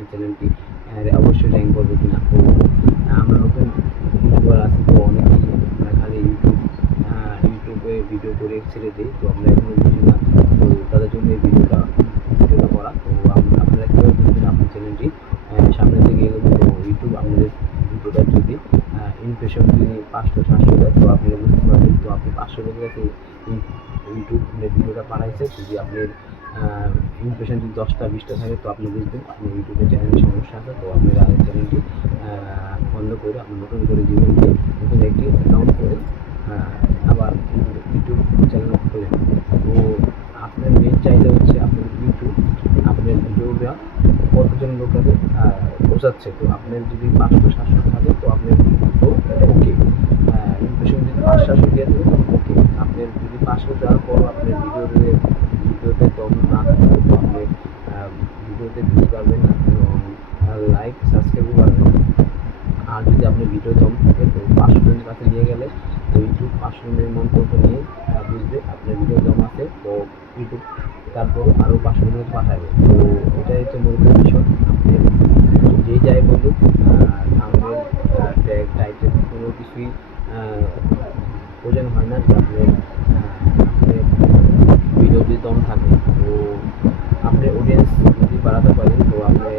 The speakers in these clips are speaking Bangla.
আপনার চ্যানেলটি অবশ্যই র্যাঙ্ক করবে কিনা। তো আমরা নতুন ইউটিউবার আছি, তো অনেকেই আমরা খালি ইউটিউবে ভিডিও করে ছেড়ে দিই, তো আমরা এখনও বুঝি না। তো তাদের জন্য এই ভিডিওটা করা। তো আপনারা কীভাবে বুঝবেন আপনার চ্যানেলটি সামনের দিকে এগোবে। তো ইউটিউব আপনাদের ভিডিওটার যদি ইমপ্রেশন যদি 500-700 দেয়, তো আপনারা বুঝতে পারবেন। তো আপনি 500 লোকের কাছে ইউটিউব ভিডিওটা পাঠাইছে, যদি আপনার ইমপ্রেশন যদি 10টা-20টা থাকে, তো আপনি বুঝবেন আপনার ইউটিউবের চ্যানেলের সমস্যা আছে। তো আপনারা চ্যানেলটি বন্ধ করে আপনি নতুন করে জিমেল দিয়ে নতুন একটি অ্যাকাউন্ট করে আবার ইউটিউব চ্যানেল খোলেন। তো আপনার মেন চাহিদা হচ্ছে আপনার ইউটিউব আপনার ভিডিওটা কতজন লোকেদের পৌঁছাচ্ছে। তো আপনার যদি 500-700 থাকে, তো আপনার তো ওকে, ইমপ্রেশন যদি 500-700 দিয়ে থাকে, তো ওকে। আপনার যদি 500 দেওয়ার পর আপনার ভিডিওতে দম না থাকে, তো আপনি ভিডিওতে ভিউজ পারবেন না এবং লাইক সাবস্ক্রাইবও পারবেন না। আর যদি আপনি ভিডিও দম থাকে, তো 500 জনের কাছে নিয়ে গেলে, তো ইউটিউব 500 জনের মন্তব্য নিয়ে বুঝবে আপনার ভিডিও দম আছে, তো ইউটিউব তারপরও আরও 500 জনের পাঠাবে। তো এটাই হচ্ছে মূলত বিষয়। আপনি যেই যাই বলুক, আমাদের ট্যাগ টাইটেল কোনো কিছুই প্রয়োজন হয় না যে আপনার ভিডিও যদি দম থাকে। তো আপনি অডিয়েন্স যদি বাড়াতে পারেন, তো আপনার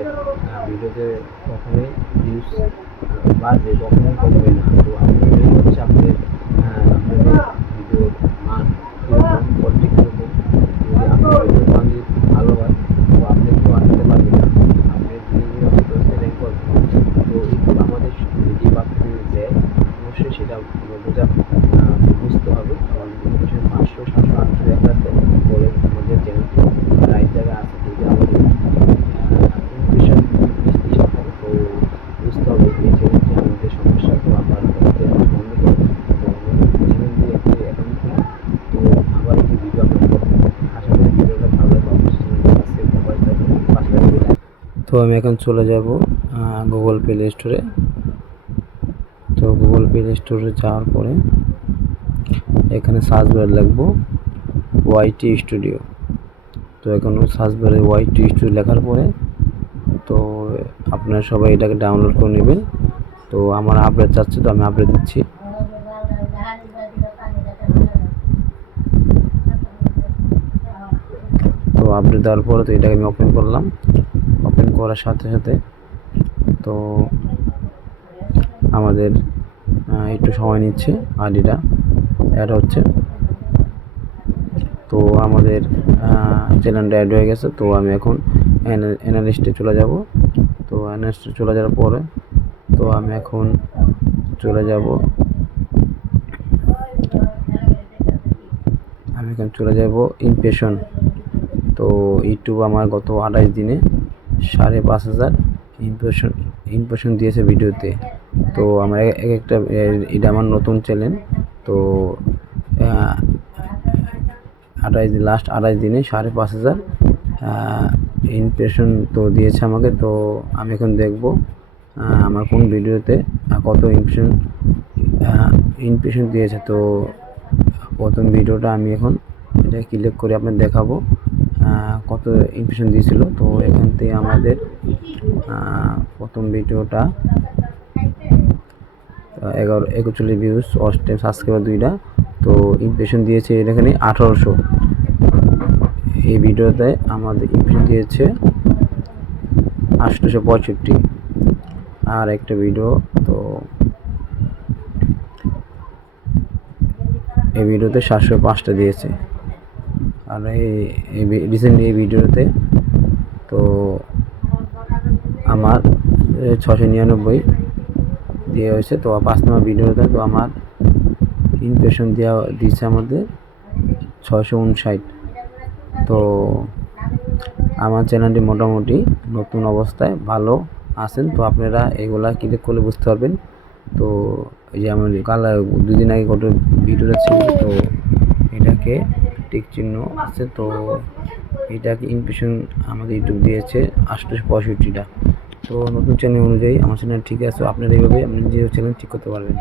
ভিডিওতে কখনোই ভিউজ বাড়বে, কখনোই কমবে না। তো আপনি হচ্ছে আপনাদের ভিডিওর মান কীরকম, কোয়ালিটি কীরকম। যদি আপনার ভিডিওর মান যদি ভালো হয়, তো আপনি কেউ আটকাতে পারবেন না। আপনি যদি র্যাঙ্ক করবেন। তো ইউটিউব আমাদের যে বাড়তি দেয়, অবশ্যই সেটা বুঝতে হবে। আমাদের 500-700-800 1,000 দেয়, বলে আমাদের চ্যানেলটি রাইট জায়গায় আছে। যদি আমাদের ইমপ্রেশন 20-30 থাকে, তো বুঝতে হবে এই চ্যানেলটি আমাদের সমস্যা। তো আমার চ্যানেল বন্ধ করে, তো চ্যানেল দিয়ে একটি অ্যাকাউন্ট খুলি, তো আবার একটি ভিডিও আপলোড করবো। আশা করি ভিডিওটা ভালো লাগবে। অবশ্যই চ্যানেলটি সাবস্ক্রাইব করবেন, পাশে লাগবে। তো আমি এখন চলে যাব গুগল প্লে স্টোরে। তো গুগল প্লে স্টোরে যাওয়ার পরে এখানে সার্চ বারে লিখবো ওয়াইটি স্টুডিও। তো এখন সার্চ বারে ওয়াইটি স্টুডিও লেখার পরে, তো আপনারা সবাই এটাকে ডাউনলোড করে নেবেন। তো আমার আপডেট চাচ্ছে, তো আমি আপডেট দিচ্ছি। তো আপডেট দেওয়ার পরে তো এটাকে আমি ওপেন করলাম। ওপেন করার সাথে সাথে তো আমাদের একটু সময় নিচ্ছে আইডিটা অ্যাড হচ্ছে। তো আমাদের চ্যানেলটা অ্যাড হয়ে গেছে। তো আমি এখন অ্যানালিস্টে চলে যাব। তো অ্যানালিস্টে চলে যাওয়ার পরে, তো আমি এখন চলে যাব ইমপ্রেশন। তো ইউটিউব আমার গত 28 দিনে 5,500 ইমপ্রেশন দিয়েছে ভিডিওতে। তো আমার একটা এটা আমার নতুন চ্যানেল। তো লাস্ট 28 দিনে 5,500 ইমপ্রেশন তো দিয়েছে আমাকে। তো আমি এখন দেখব আমার কোন ভিডিওতে কত ইমপ্রেশন দিয়েছে। তো প্রথম ভিডিওটা আমি এখন এটা ক্লিক করে আপনাদের দেখাবো কত ইমপ্রেশন দিয়েছিল। তো এখান থেকে আমাদের প্রথম ভিডিওটা 41 ভিউজ, 8 সাবস্ক্রাইবার 2টা। তো ইমপ্রেশন দিয়েছে এখানে 1800। এই ভিডিওতে আমাদের ইমপ্রেশন দিয়েছে 865। আর একটা ভিডিও, তো এই ভিডিওতে 705টা দিয়েছে। আর এই রিসেন্টলি এই ভিডিওতে তো আমার 699 দেওয়া হয়েছে। তো 5 নম্বর ভিডিওতে তো আমার ইমপ্রেশন দিয়েছে আমাদের 659। তো আমার চ্যানেলটি মোটামুটি নতুন অবস্থায় ভালো আছেন। তো আপনারা এগুলা ক্লিক করলে বুঝতে পারবেন। তো এই যে আমার কাল 2 দিন আগে কত ভিডিওটা ছিল, তো এটাকে টিক চিহ্ন আছে। তো এটাকে ইমপ্রেশন আমাদের ইউটিউব দিয়েছে 865টা। তো নতুন চ্যানেল অনুযায়ী আমার চ্যানেল ঠিক আছে। আপনারা এইভাবে আপনি নিজের চ্যানেল ঠিক করতে পারবেন।